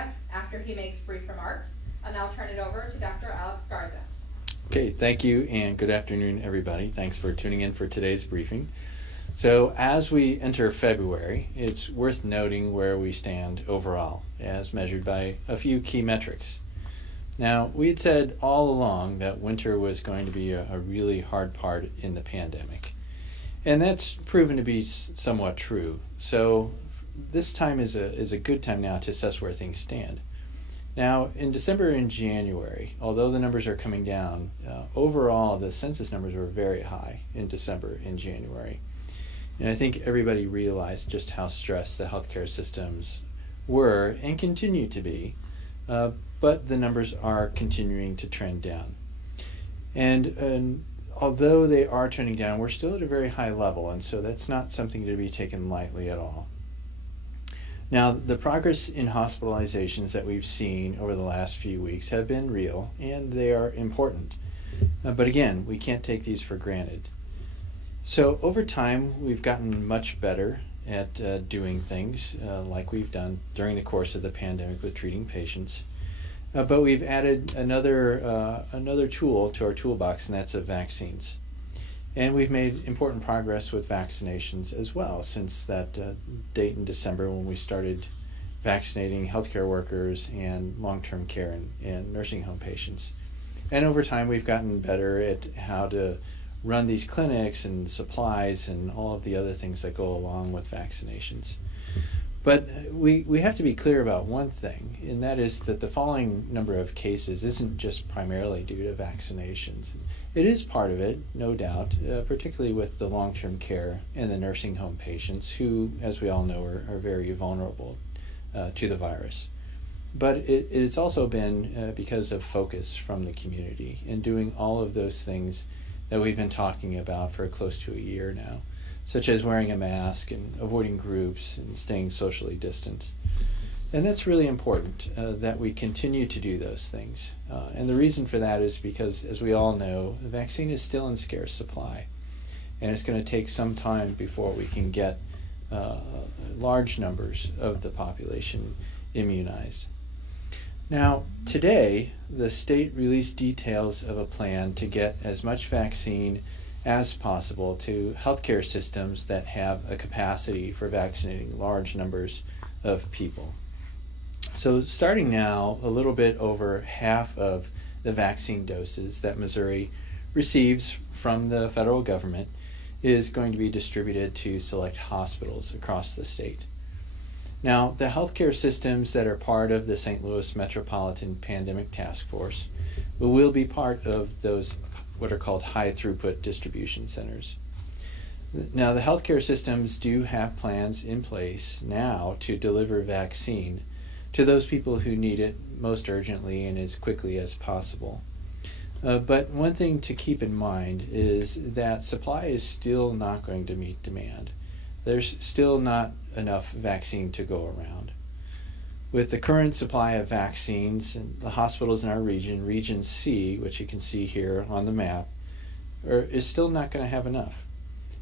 media after he makes brief remarks. I'll now turn it over to Dr. Alex Garza. Okay, thank you, and good afternoon, everybody. Thanks for tuning in for today's briefing. So as we enter February, it's worth noting where we stand overall, as measured by a few key metrics. Now, we had said all along that winter was going to be a really hard part in the pandemic, and that's proven to be somewhat true. So this time is a good time now to assess where things stand. Now, in December and January, although the numbers are coming down, overall the census numbers were very high in December and January. And I think everybody realized just how stressed the healthcare systems were and continue to be, but the numbers are continuing to trend down. And although they are trending down, we're still at a very high level, and so that's not something to be taken lightly at all. Now, the progress in hospitalizations that we've seen over the last few weeks have been real, and they are important. But again, we can't take these for granted. So over time, we've gotten much better at doing things like we've done during the course of the pandemic with treating patients. But we've added another tool to our toolbox, and that's vaccines. And we've made important progress with vaccinations as well since that date in December when we started vaccinating healthcare workers and long-term care and nursing home patients. And over time, we've gotten better at how to run these clinics and supplies and all of the other things that go along with vaccinations. But we have to be clear about one thing, and that is that the falling number of cases isn't just primarily due to vaccinations. It is part of it, no doubt, particularly with the long-term care and the nursing home patients who, as we all know, are very vulnerable to the virus. But it's also been because of focus from the community and doing all of those things that we've been talking about for close to a year now, such as wearing a mask and avoiding groups and staying socially distant. And that's really important that we continue to do those things. And the reason for that is because, as we all know, the vaccine is still in scarce supply. And it's going to take some time before we can get large numbers of the population immunized. Now, today, the state released details of a plan to get as much vaccine as possible to healthcare systems that have a capacity for vaccinating large numbers of people. So starting now, a little bit over half of the vaccine doses that Missouri receives from the federal government is going to be distributed to select hospitals across the state. Now, the healthcare systems that are part of the St. Louis Metropolitan Pandemic Task Force will be part of those what are called high throughput distribution centers. Now, the healthcare systems do have plans in place now to deliver vaccine to those people who need it most urgently and as quickly as possible. But one thing to keep in mind is that supply is still not going to meet demand. There's still not enough vaccine to go around. With the current supply of vaccines, the hospitals in our region, Region C, which you can see here on the map, is still not going to have enough.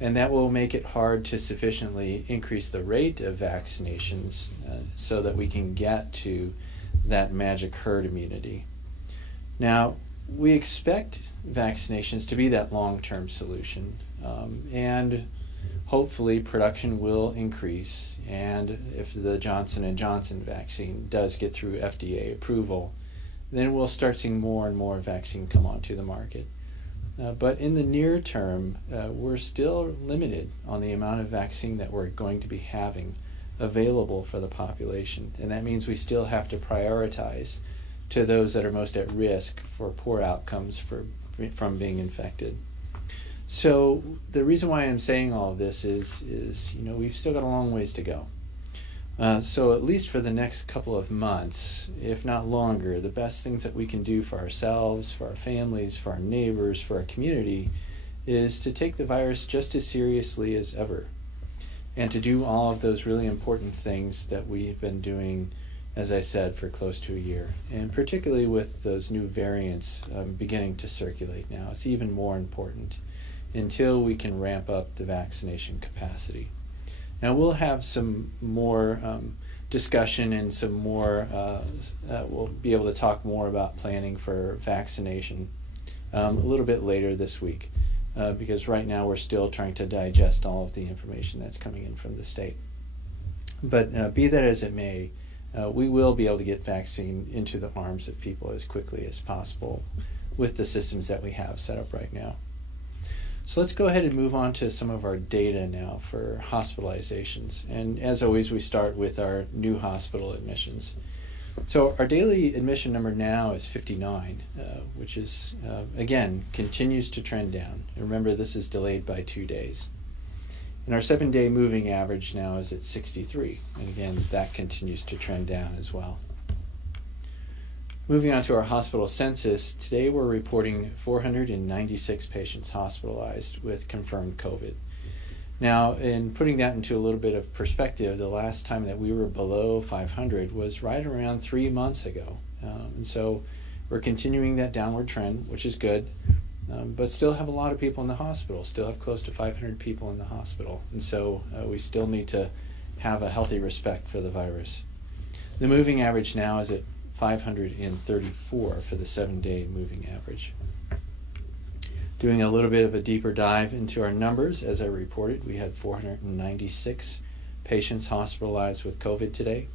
And that will make it hard to sufficiently increase the rate of vaccinations so that we can get to that magic herd immunity. Now, we expect vaccinations to be that long-term solution, and hopefully production will increase, and if the Johnson & Johnson vaccine does get through FDA approval, then we'll start seeing more and more vaccine come onto the market. But in the near term, we're still limited on the amount of vaccine that we're going to be having available for the population, and that means we still have to prioritize to those that are most at risk for poor outcomes from being infected. So the reason why I'm saying all of this is we've still got a long ways to go. So at least for the next couple of months, if not longer, the best things that we can do for ourselves, for our families, for our neighbors, for our community, is to take the virus just as seriously as ever, and to do all of those really important things that we've been doing, as I said, for close to a year. And particularly with those new variants beginning to circulate now, it's even more important until we can ramp up the vaccination capacity. Now, we'll have some more discussion and some more, we'll be able to talk more about planning for vaccination a little bit later this week, because right now we're still trying to digest all of the information that's coming in from the state. But be that as it may, we will be able to get vaccine into the arms of people as quickly as possible with the systems that we have set up right now. So let's go ahead and move on to some of our data now for hospitalizations. And as always, we start with our new hospital admissions. So our daily admission number now is 59, which is, again, continues to trend down. And remember, this is delayed by 2 days. And our 7-day moving average now is at 63. And again, that continues to trend down as well. Moving on to our hospital census, today we're reporting 496 patients hospitalized with confirmed COVID. Now, in putting that into a little bit of perspective, the last time that we were below 500 was right around 3 months ago. And so we're continuing that downward trend, which is good, but still have a lot of people in the hospital, still have close to 500 people in the hospital. And so we still need to have a healthy respect for the virus. The moving average now is at 534 for the 7-day moving average. Doing a little bit of a deeper dive into our numbers, as I reported, we had 496 patients hospitalized with COVID today.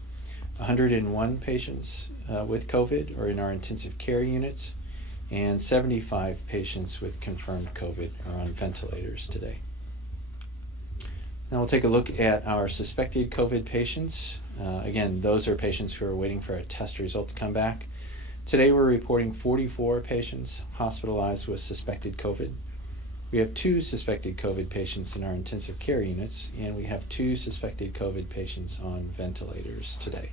101 patients with COVID are in our intensive care units, and 75 patients with confirmed COVID are on ventilators today. Now we'll take a look at our suspected COVID patients. Again, those are patients who are waiting for a test result to come back. Today we're reporting 44 patients hospitalized with suspected COVID. We have 2 suspected COVID patients in our intensive care units, and we have 2 suspected COVID patients on ventilators today.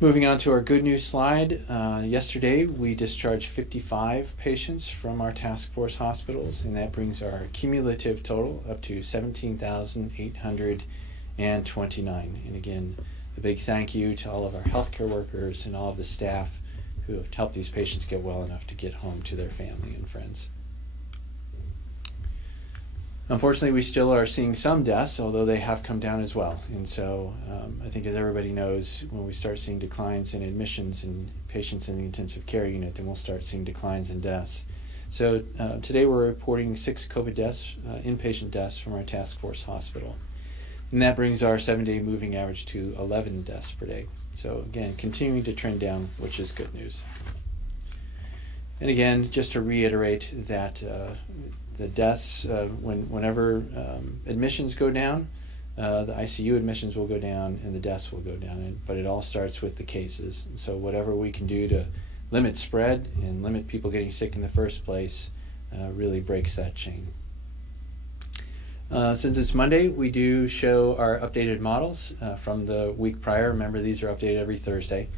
Moving on to our good news slide, yesterday we discharged 55 patients from our task force hospitals, and that brings our cumulative total up to 17,829. And again, a big thank you to all of our healthcare workers and all of the staff who have helped these patients get well enough to get home to their family and friends. Unfortunately, we still are seeing some deaths, although they have come down as well. And so I think, as everybody knows, when we start seeing declines in admissions and patients in the intensive care unit, then we'll start seeing declines in deaths. So today we're reporting 6 COVID deaths, inpatient deaths from our task force hospital. And that brings our 7-day moving average to 11 deaths per day. So again, continuing to trend down, which is good news. And again, just to reiterate that the deaths, whenever admissions go down, the ICU admissions will go down and the deaths will go down. But it all starts with the cases. So whatever we can do to limit spread and limit people getting sick in the first place really breaks that chain. Since it's Monday, we do show our updated models from the week prior. Remember, these are updated every Thursday.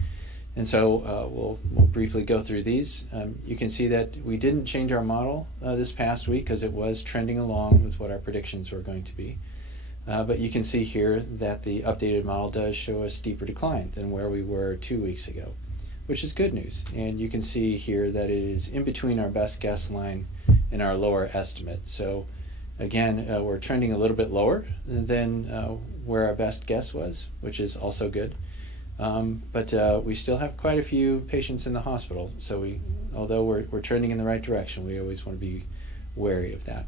And so we'll briefly go through these. You can see that we didn't change our model this past week because it was trending along with what our predictions were going to be. But you can see here that the updated model does show a steeper decline than where we were 2 weeks ago, which is good news. And you can see here that it is in between our best guess line and our lower estimate. So again, we're trending a little bit lower than where our best guess was, which is also good. But we still have quite a few patients in the hospital. So although we're trending in the right direction, we always want to be wary of that.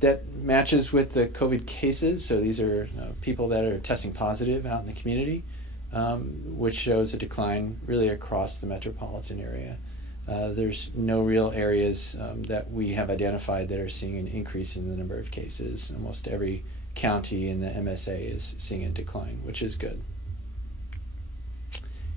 That matches with the COVID cases. So these are people that are testing positive out in the community, which shows a decline really across the metropolitan area. There's no real areas that we have identified that are seeing an increase in the number of cases. Almost every county in the MSA is seeing a decline, which is good.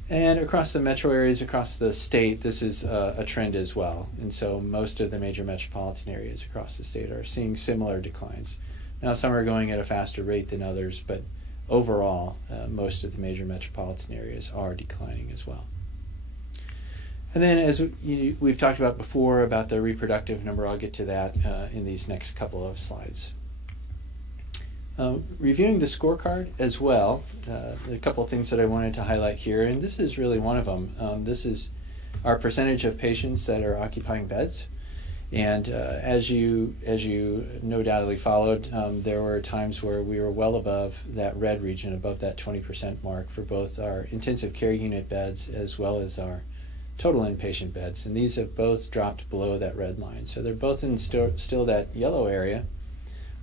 And across the metro areas, across the state, this is a trend as well. And so most of the major metropolitan areas across the state are seeing similar declines. Now, some are going at a faster rate than others, but overall, most of the major metropolitan areas are declining as well. And then, as we've talked about before about the reproductive number, I'll get to that in these next couple of slides. Reviewing the scorecard as well, a couple of things that I wanted to highlight here, and this is really one of them. This is our percentage of patients that are occupying beds. And as you no doubtly followed, there were times where we were well above that red region, above that 20% mark for both our intensive care unit beds as well as our total inpatient beds. And these have both dropped below that red line. So they're both in still that yellow area,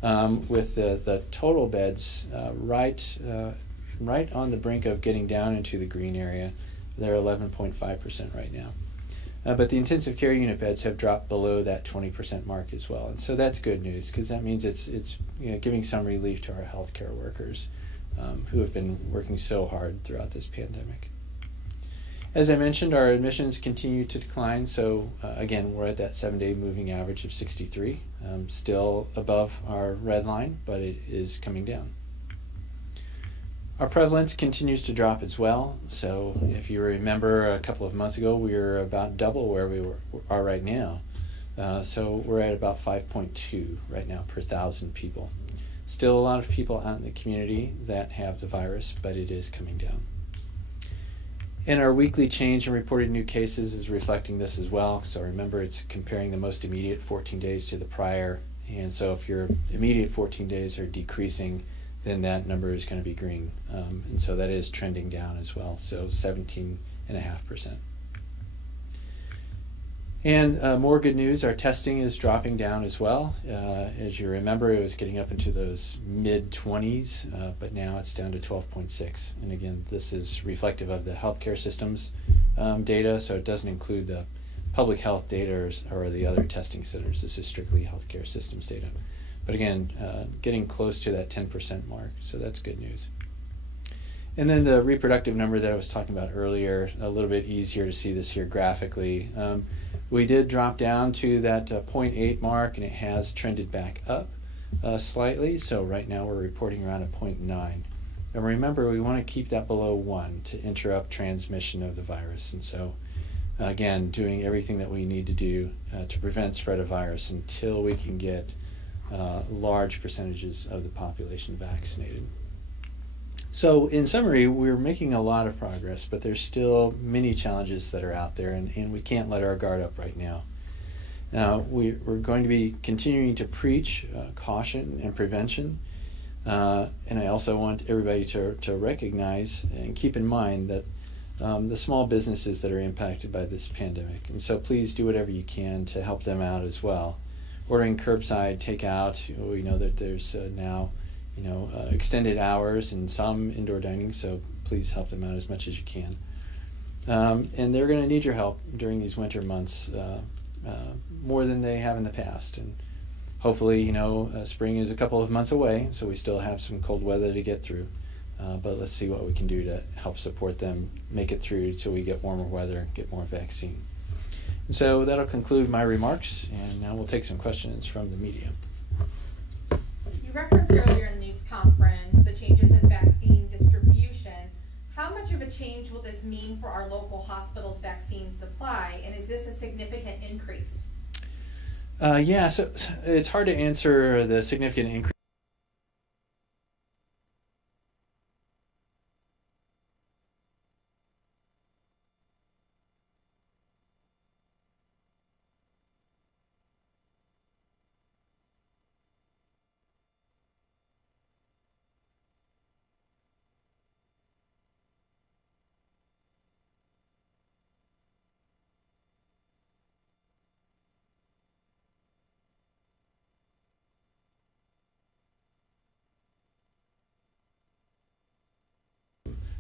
with the total beds right on the brink of getting down into the green area. They're 11.5% right now. But the intensive care unit beds have dropped below that 20% mark as well. And so that's good news, because that means it's giving some relief to our healthcare workers who have been working so hard throughout this pandemic. As I mentioned, our admissions continue to decline. So again, we're at that 7-day moving average of 63, still above our red line, but it is coming down. Our prevalence continues to drop as well. So if you remember a couple of months ago, we were about double where we are right now. So we're at about 5.2 right now per 1,000 people. Still a lot of people out in the community that have the virus, but it is coming down. And our weekly change in reported new cases is reflecting this as well. So remember, it's comparing the most immediate 14 days to the prior. And so if your immediate 14 days are decreasing, then that number is going to be green. And so that is trending down as well, so 17.5%. And more good news, our testing is dropping down as well. As you remember, it was getting up into those mid-20s, but now it's down to 12.6. And again, this is reflective of the healthcare systems data, so it doesn't include the public health data or the other testing centers. This is strictly healthcare systems data. But again, getting close to that 10% mark, so that's good news. And then the reproductive number that I was talking about earlier, a little bit easier to see this here graphically. We did drop down to that 0.8 mark, and it has trended back up slightly. So right now we're reporting around a 0.9. And remember, we want to keep that below 1 to interrupt transmission of the virus. And so again, doing everything that we need to do to prevent spread of virus until we can get large percentages of the population vaccinated. So in summary, we're making a lot of progress, but there's still many challenges that are out there, and we can't let our guard up right now. Now, we're going to be continuing to preach caution and prevention, and I also want everybody to recognize and keep in mind that the small businesses that are impacted by this pandemic, and so please do whatever you can to help them out as well. Ordering curbside takeout, we know that there's now extended hours and some indoor dining, so please help them out as much as you can. And they're going to need your help during these winter months more than they have in the past. And hopefully, spring is a couple of months away, so we still have some cold weather to get through. But let's see what we can do to help support them make it through till we get warmer weather, get more vaccine. And so that'll conclude my remarks, and now we'll take some questions from the media. You referenced earlier in the news conference the changes in vaccine distribution. How much of a change will this mean for our local hospitals' vaccine supply, and is this a significant increase? Yeah, so it's hard to answer the significant increase.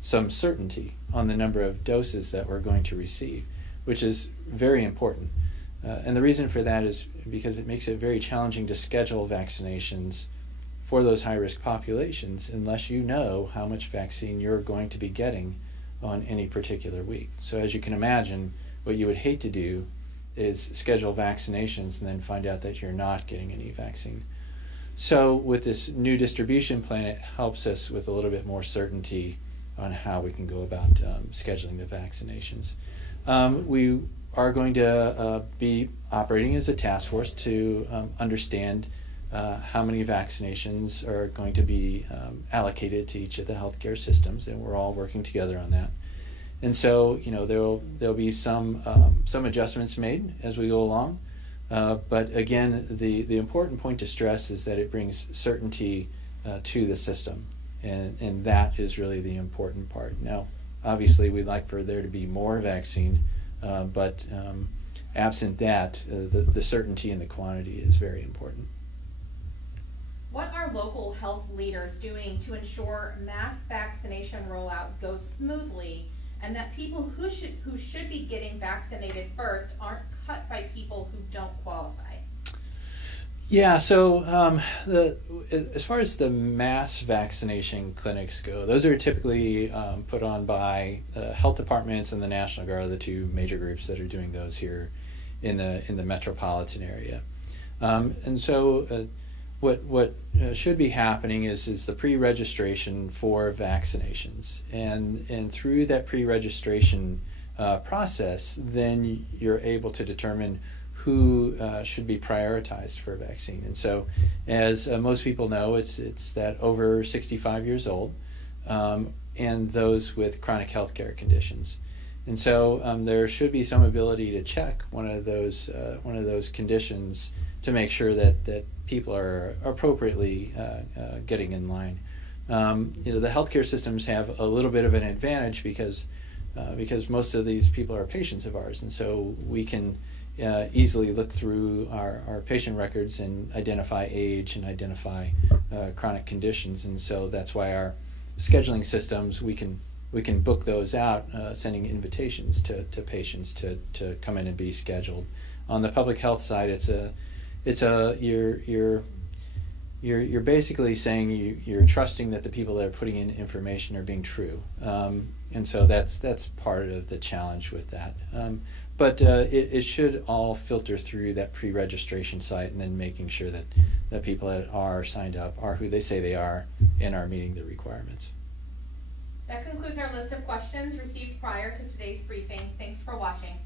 Some certainty on the number of doses that we're going to receive, which is very important. And the reason for that is because it makes it very challenging to schedule vaccinations for those high-risk populations unless you know how much vaccine you're going to be getting on any particular week. So as you can imagine, what you would hate to do is schedule vaccinations and then find out that you're not getting any vaccine. So with this new distribution plan, it helps us with a little bit more certainty on how we can go about scheduling the vaccinations. We are going to be operating as a task force to understand how many vaccinations are going to be allocated to each of the healthcare systems, and we're all working together on that. And so, there'll be some adjustments made as we go along. But again, the important point to stress is that it brings certainty to the system, and that is really the important part. Now, obviously, we'd like for there to be more vaccine, but absent that, the certainty and the quantity is very important. What are local health leaders doing to ensure mass vaccination rollout goes smoothly and that people who should be getting vaccinated first aren't cut by people who don't qualify? Yeah, so as far as the mass vaccination clinics go, those are typically put on by health departments and the National Guard, the two major groups that are doing those here in the metropolitan area. And so what should be happening is the pre-registration for vaccinations, and through that pre-registration process, then you're able to determine who should be prioritized for a vaccine. And so, as most people know, it's that over 65 years old and those with chronic healthcare conditions. And so there should be some ability to check one of those conditions to make sure that people are appropriately getting in line. The healthcare systems have a little bit of an advantage because most of these people are patients of ours, and so we can easily look through our patient records and identify age and identify chronic conditions. And so that's why our scheduling systems, we can book those out, sending invitations to patients to come in and be scheduled. On the public health side, you're basically saying you're trusting that the people that are putting in information are being true, and so that's part of the challenge with that. But it should all filter through that pre-registration site, and then making sure that people that are signed up are who they say they are and are meeting the requirements. That concludes our list of questions received prior to today's briefing. Thanks for watching.